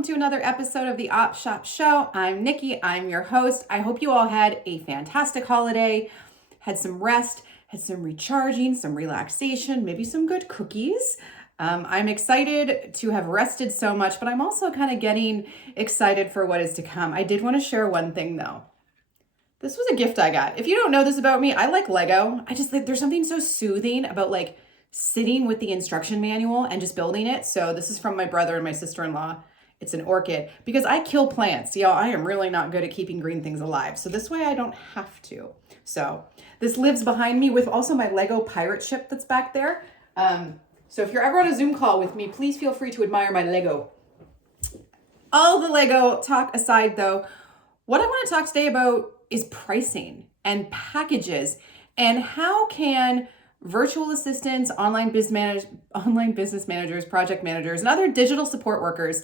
welcome to another episode of the Op Shop Show. I'm Nikki, I'm your host. I hope you all had a fantastic holiday, had some rest, had some recharging, some relaxation, maybe some good cookies. I'm excited to have rested so much, but I'm also kind of getting excited for what is to come. I did want to share one thing though. This was a gift I got. If you don't know this about me, I like Lego. I just like, there's something so soothing about like sitting with the instruction manual and just building it. So this is from my brother and my sister-in-law. It's an orchid because I kill plants. Y'all, I am really not good at keeping green things alive. So this way I don't have to. So this lives behind me with also my Lego pirate ship that's back there. So if you're ever on a Zoom call with me, please feel free to admire my Lego. All the Lego talk aside though, what I want to talk today about is pricing and packages and how can virtual assistants, online business managers, project managers, and other digital support workers,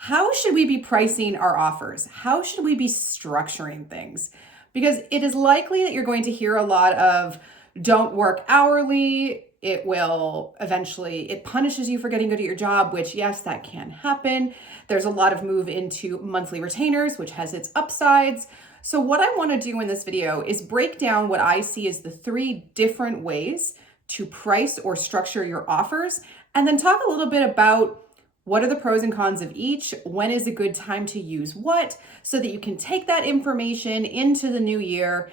how should we be pricing our offers? How should we be structuring things? Because it is likely that you're going to hear a lot of don't work hourly. It punishes you for getting good at your job, which yes, that can happen. There's a lot of move into monthly retainers, which has its upsides. So what I want to do in this video is break down what I see as the 3 different ways to price or structure your offers, and then talk a little bit about what are the pros and cons of each, when is a good time to use what, so that you can take that information into the new year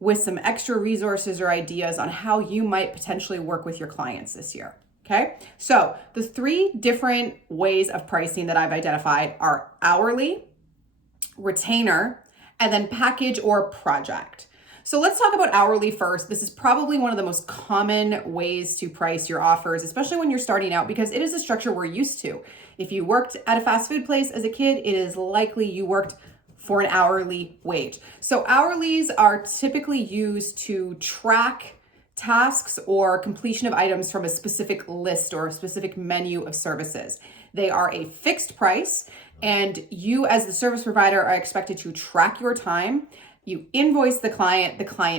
with some extra resources or ideas on how you might potentially work with your clients this year. Okay, so the 3 different ways of pricing that I've identified are hourly, retainer, and then package or project. So let's talk about hourly first. This is probably one of the most common ways to price your offers, especially when you're starting out, because it is a structure we're used to. If you worked at a fast food place as a kid, it is likely you worked for an hourly wage. So hourlies are typically used to track tasks or completion of items from a specific list or a specific menu of services. They are a fixed price, and you as the service provider are expected to track your time. You invoice the client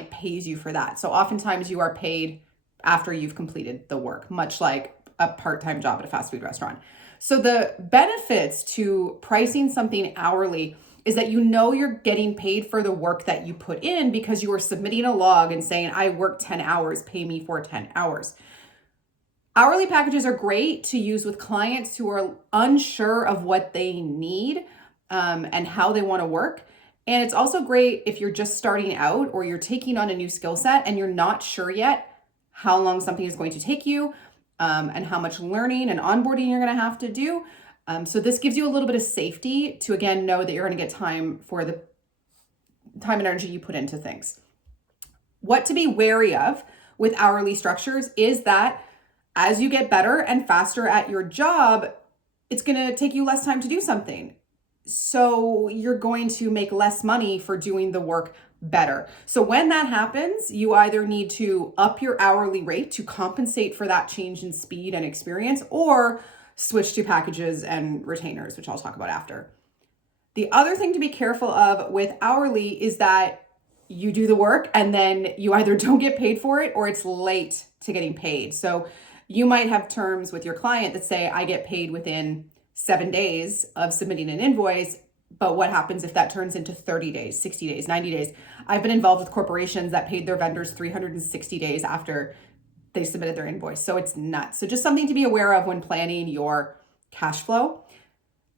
pays you for that. So oftentimes you are paid after you've completed the work, much like a part-time job at a fast food restaurant. So the benefits to pricing something hourly is that you know you're getting paid for the work that you put in because you are submitting a log and saying, I worked 10 hours, pay me for 10 hours. Hourly packages are great to use with clients who are unsure of what they need and how they want to work. And it's also great if you're just starting out or you're taking on a new skill set and you're not sure yet how long something is going to take you and how much learning and onboarding you're going to have to do. So this gives you a little bit of safety to, again, know that you're going to get time for the time and energy you put into things. What to be wary of with hourly structures is that as you get better and faster at your job, it's going to take you less time to do something. So you're going to make less money for doing the work better. So when that happens, you either need to up your hourly rate to compensate for that change in speed and experience, or switch to packages and retainers, which I'll talk about after. The other thing to be careful of with hourly is that you do the work and then you either don't get paid for it or it's late to getting paid. So you might have terms with your client that say, I get paid within 7 days of submitting an invoice, but what happens if that turns into 30 days, 60 days, 90 days? I've been involved with corporations that paid their vendors 360 days after they submitted their invoice. So it's nuts. So just something to be aware of when planning your cash flow.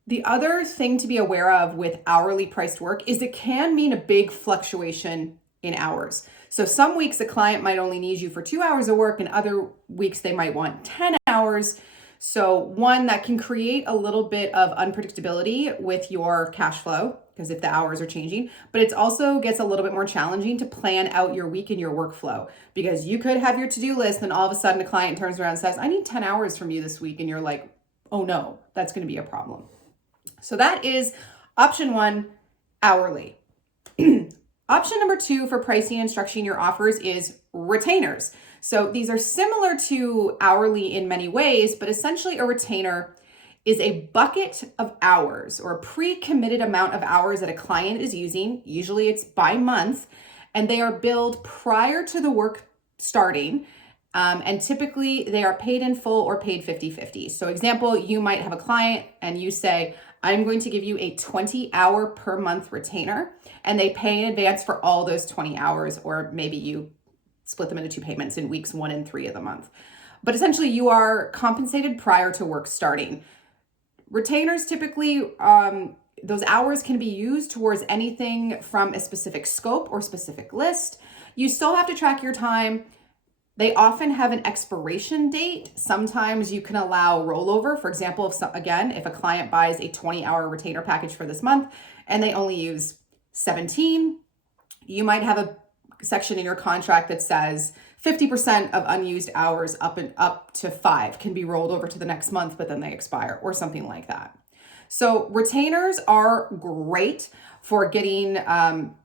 The other thing to be aware of with hourly priced work is it can mean a big fluctuation in hours. So some weeks a client might only need you for 2 hours of work and other weeks they might want 10 hours. So one, that can create a little bit of unpredictability with your cash flow because if the hours are changing, but it also gets a little bit more challenging to plan out your week and your workflow because you could have your to-do list and all of a sudden a client turns around and says, I need 10 hours from you this week. And you're like, oh no, that's going to be a problem. So that is option 1, hourly. Option number 2 for pricing and structuring your offers is retainers. So these are similar to hourly in many ways, but essentially a retainer is a bucket of hours or a pre-committed amount of hours that a client is using. Usually it's by month, and they are billed prior to the work starting And typically they are paid in full or paid 50-50. So example, you might have a client and you say, I'm going to give you a 20-hour per month retainer, and they pay in advance for all those 20 hours, or maybe you split them into 2 payments in weeks 1 and 3 of the month. But essentially you are compensated prior to work starting. Retainers typically, those hours can be used towards anything from a specific scope or specific list. You still have to track your time. They often have an expiration date. Sometimes you can allow rollover. For example, if a client buys a 20-hour retainer package for this month and they only use 17, you might have a section in your contract that says 50% of unused hours up to 5 can be rolled over to the next month, but then they expire, or something like that. So retainers are great for getting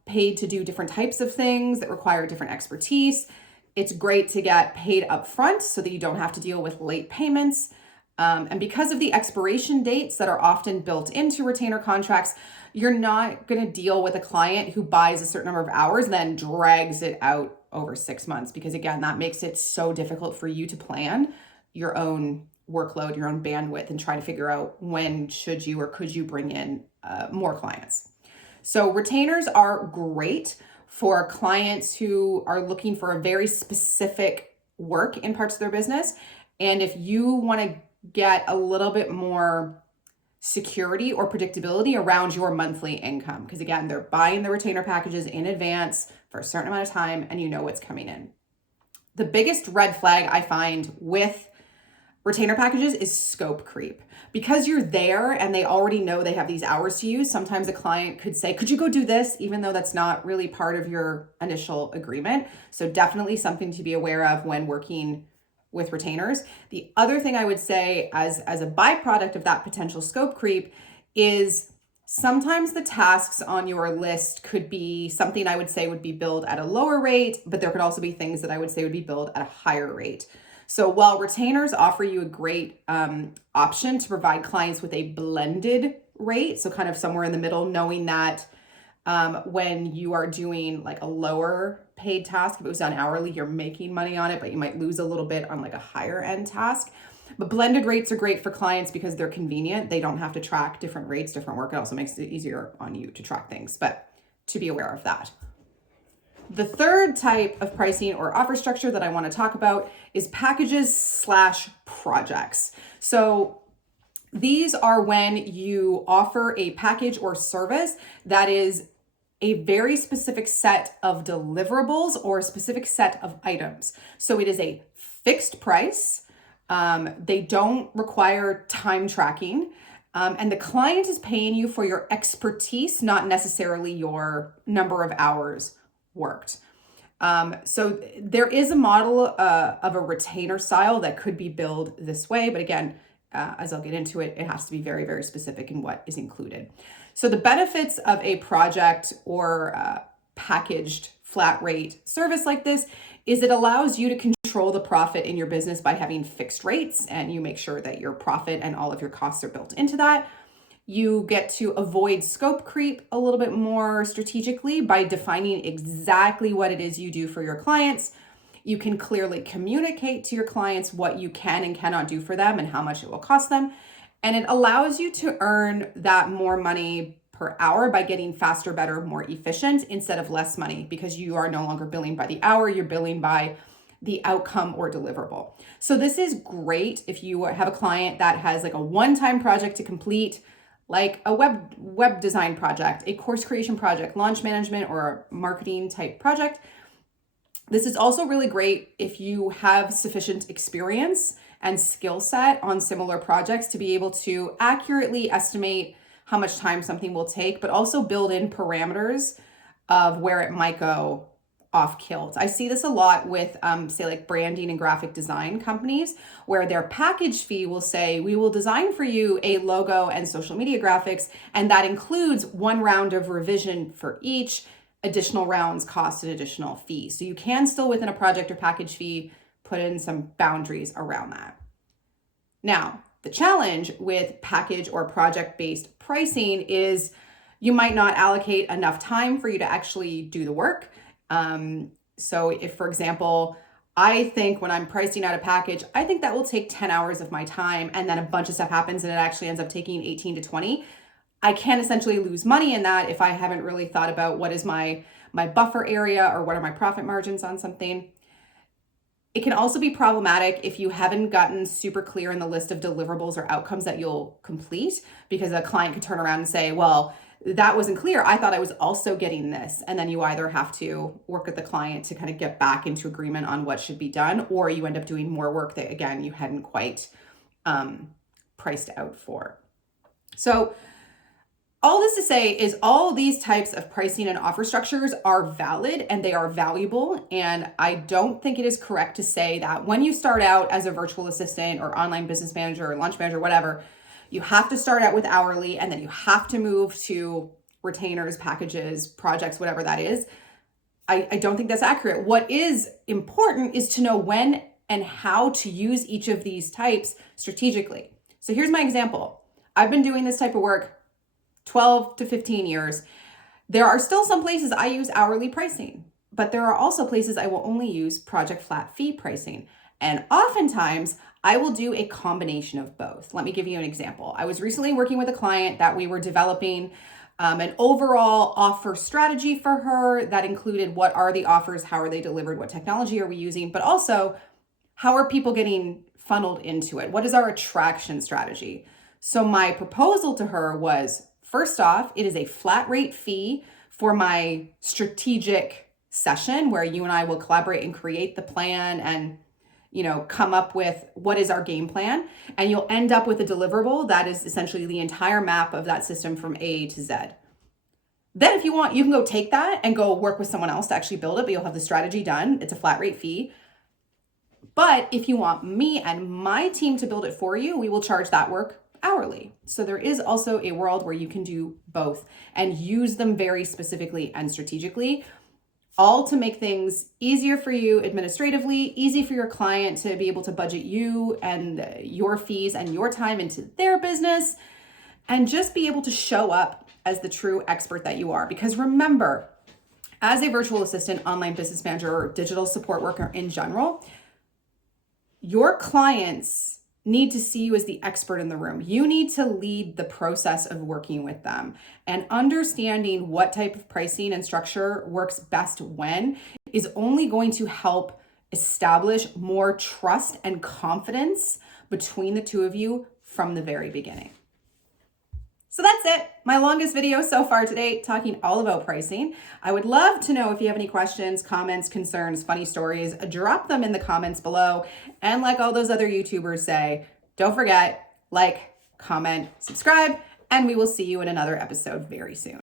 paid to do different types of things that require different expertise. It's great to get paid up front so that you don't have to deal with late payments. And because of the expiration dates that are often built into retainer contracts, you're not going to deal with a client who buys a certain number of hours and then drags it out over 6 months, because again, that makes it so difficult for you to plan your own workload, your own bandwidth, and try to figure out when should you or could you bring in more clients. So retainers are great for clients who are looking for a very specific work in parts of their business. And if you want to get a little bit more security or predictability around your monthly income, because again, they're buying the retainer packages in advance for a certain amount of time and you know what's coming in. The biggest red flag I find with retainer packages is scope creep. Because you're there and they already know they have these hours to use, sometimes a client could say, could you go do this? Even though that's not really part of your initial agreement. So definitely something to be aware of when working with retainers. The other thing I would say as a byproduct of that potential scope creep is sometimes the tasks on your list could be something I would say would be billed at a lower rate, but there could also be things that I would say would be billed at a higher rate. So while retainers offer you a great option to provide clients with a blended rate, so kind of somewhere in the middle, knowing that when you are doing like a lower paid task, if it was done hourly, you're making money on it, but you might lose a little bit on like a higher end task. But blended rates are great for clients because they're convenient. They don't have to track different rates, different work. It also makes it easier on you to track things, but to be aware of that. The third type of pricing or offer structure that I want to talk about is packages/projects. So these are when you offer a package or service that is a very specific set of deliverables or a specific set of items. So it is a fixed price. They don't require time tracking. And the client is paying you for your expertise, not necessarily your number of hours worked. So there is a model of a retainer style that could be billed this way. But again, as I'll get into it, it has to be very, very specific in what is included. So the benefits of a project or packaged flat rate service like this is it allows you to control the profit in your business by having fixed rates, and you make sure that your profit and all of your costs are built into that. You get to avoid scope creep a little bit more strategically by defining exactly what it is you do for your clients. You can clearly communicate to your clients what you can and cannot do for them and how much it will cost them. And it allows you to earn that more money per hour by getting faster, better, more efficient instead of less money, because you are no longer billing by the hour, you're billing by the outcome or deliverable. So this is great if you have a client that has like a one-time project to complete, like a web design project, a course creation project, launch management, or a marketing type project. This is also really great if you have sufficient experience and skill set on similar projects to be able to accurately estimate how much time something will take, but also build in parameters of where it might go off kilt. I see this a lot with, say, like branding and graphic design companies, where their package fee will say, we will design for you a logo and social media graphics, and that includes one round of revision for each. Additional rounds cost an additional fee. So you can still, within a project or package fee, put in some boundaries around that. Now, the challenge with package or project-based pricing is you might not allocate enough time for you to actually do the work. So if, for example, I think when I'm pricing out a package, I think that will take 10 hours of my time, and then a bunch of stuff happens and it actually ends up taking 18 to 20. I can essentially lose money in that if I haven't really thought about what is my buffer area or what are my profit margins on something. It can also be problematic if you haven't gotten super clear in the list of deliverables or outcomes that you'll complete, because a client could turn around and say, well, that wasn't clear. I thought I was also getting this. And then you either have to work with the client to kind of get back into agreement on what should be done, or you end up doing more work that, again, you hadn't quite priced out for. So all this to say is all these types of pricing and offer structures are valid and they are valuable. And I don't think it is correct to say that when you start out as a virtual assistant or online business manager or launch manager, whatever, you have to start out with hourly and then you have to move to retainers, packages, projects, whatever that is. I don't think that's accurate. What is important is to know when and how to use each of these types strategically. So here's my example. I've been doing this type of work 12 to 15 years. There are still some places I use hourly pricing, but there are also places I will only use project flat fee pricing. And oftentimes I will do a combination of both. Let me give you an example. I was recently working with a client that we were developing an overall offer strategy for her that included what are the offers, how are they delivered, what technology are we using, but also how are people getting funneled into it? What is our attraction strategy? So my proposal to her was, first off, it is a flat rate fee for my strategic session where you and I will collaborate and create the plan and, come up with what is our game plan. And you'll end up with a deliverable that is essentially the entire map of that system from A to Z. Then if you want, you can go take that and go work with someone else to actually build it, but you'll have the strategy done. It's a flat rate fee. But if you want me and my team to build it for you, we will charge that work hourly. So there is also a world where you can do both and use them very specifically and strategically, all to make things easier for you administratively, easy for your client to be able to budget you and your fees and your time into their business, and just be able to show up as the true expert that you are. Because remember, as a virtual assistant, online business manager, or digital support worker in general, your clients need to see you as the expert in the room. You need to lead the process of working with them, and understanding what type of pricing and structure works best when is only going to help establish more trust and confidence between the two of you from the very beginning. So that's it. My longest video so far today, talking all about pricing. I would love to know if you have any questions, comments, concerns, funny stories. Drop them in the comments below. And like all those other YouTubers say, don't forget, like, comment, subscribe, and we will see you in another episode very soon.